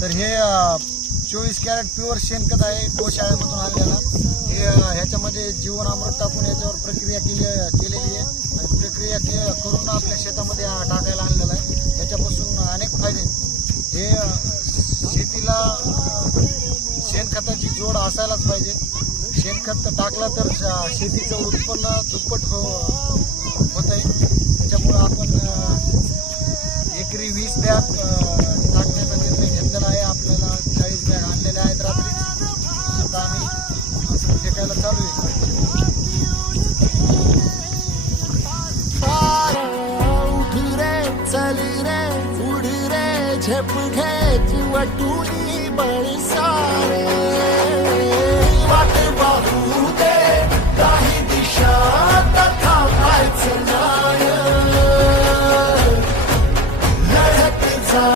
तर हे 24 crate pure शेणखत आहे गोशाळेमधून आणलेला. हे ह्याच्यामध्ये जीवनामृत टाकून याच्यावर प्रक्रिया केलेली आहे आणि प्रक्रिया करून आपल्या शेतामध्ये टाकायला आणलेला आहे. याच्यापासून अनेक फायदे. हे शेतीला शेणखताची जोड असायलाच पाहिजे. शेणखत टाकलं तर शेतीचं उत्पन्न दुप्पट होत आहे. त्याच्यामुळं आपण एकरी 20 बॅग टाकण्याचा निर्णय घेतलेला आहे. आपल्याला 40 बॅग आणलेल्या आहेत रात्री. आता आम्ही असं फेकायला चालू आहे. झेप घ्यायची वाटून बळी सारे वाट